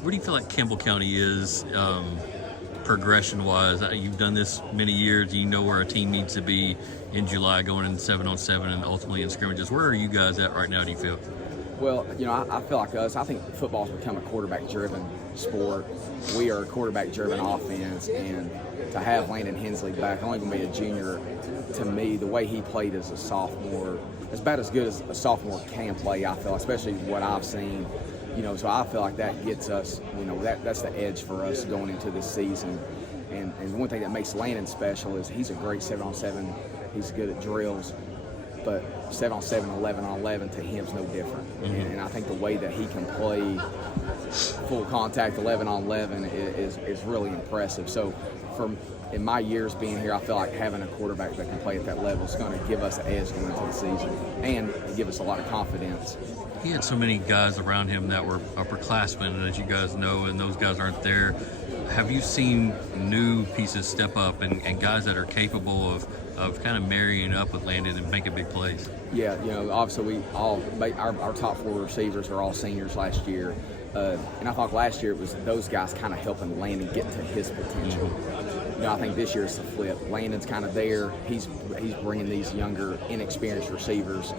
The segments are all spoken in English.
where do you feel like Campbell County is progression-wise? You've done this many years. You know where a team needs to be in July, going in 7-on-7 and ultimately in scrimmages. Where are you guys at right now, do you feel? Well, I feel like us. I think football's become a quarterback-driven sport. We are a quarterback-driven offense, and to have Landon Hensley back, only going to be a junior, to me, the way he played as a sophomore, it's about as good as a sophomore can play, I feel, especially what I've seen. So I feel like that gets us, that's the edge for us going into this season. And one thing that makes Landon special is he's a great 7-on-7. He's good at drills. But 7-on-7, 11-on-11 to him is no different. And I think the way that he can play full contact 11-on-11 is really impressive. So in my years being here, I feel like having a quarterback that can play at that level is going to give us an edge going into the season and give us a lot of confidence. He had so many guys around him that were upperclassmen, and as you guys know, and those guys aren't there. Have you seen new pieces step up and guys that are capable of kind of marrying up with Landon and making big plays? Yeah, obviously our top 4 receivers are all seniors last year. And I thought last year it was those guys kind of helping Landon get to his potential. I think this year it's the flip. Landon's kind of there. He's bringing these younger, inexperienced receivers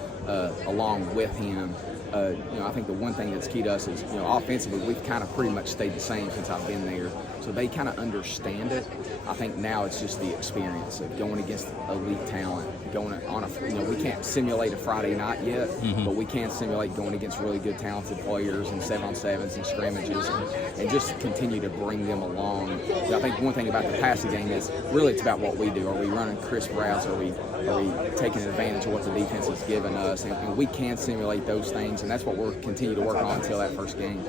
along with him. I think the one thing that's key to us is, offensively, we've kind of pretty much stayed the same since I've been there. So they kind of understand it. I think now it's just the experience of going against elite talent, going on we can't simulate a Friday night yet, but we can simulate going against really good, talented players and 7-on-7s and scrimmages and just continue to bring them along. I think one thing about the passing game is really it's about what we do. Are we running crisp routes? Are we taking advantage of what the defense has given us? And we can simulate those things, and that's what we'll continue to work on until that first game.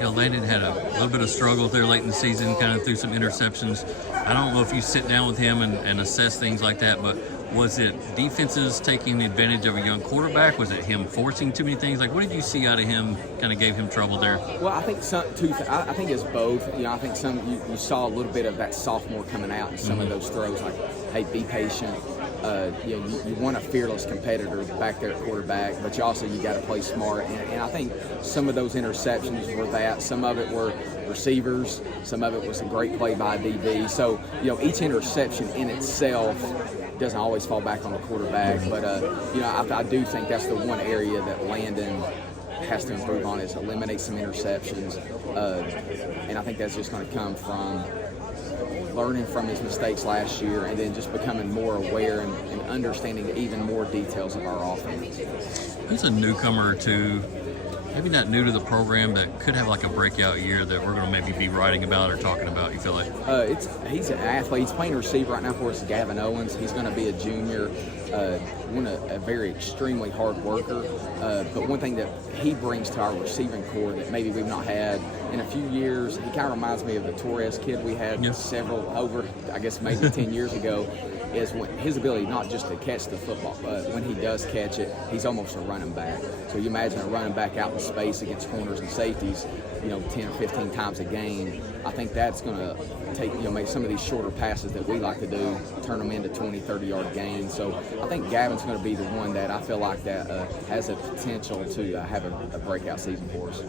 Landon had a little bit of struggle there late in the season, kind of threw some interceptions. I don't know if you sit down with him and assess things like that, but was it defenses taking advantage of a young quarterback? Was it him forcing too many things? Like, what did you see out of him kind of gave him trouble there? Well, I think I think it's both. I think you saw a little bit of that sophomore coming out in some of those throws, like, hey, be patient. You want a fearless competitor back there at quarterback, but you got to play smart. And I think some of those interceptions were that. Some of it were receivers. Some of it was a great play by DB. So, each interception in itself doesn't always fall back on the quarterback. But, I do think that's the one area that Landon has to improve on is eliminate some interceptions. And I think that's just going to come from learning from his mistakes last year and then just becoming more aware and understanding even more details of our offense. He's a newcomer or two, maybe not new to the program, that could have like a breakout year that we're going to maybe be writing about or talking about, you feel like? He's an athlete. He's playing receiver right now for us, Gavin Owens. He's going to be a junior, a very extremely hard worker. But one thing that he brings to our receiving core that maybe we've not had in a few years, he kind of reminds me of the Torres kid we had maybe 10 years ago, is when his ability not just to catch the football, but when he does catch it, he's almost a running back. So you imagine a running back out in space against corners and safeties, 10 or 15 times a game. I think that's going to take, make some of these shorter passes that we like to do, turn them into 20, 30-yard gains. So I think Gavin's going to be the one that I feel like that has a potential to have a breakout season for us.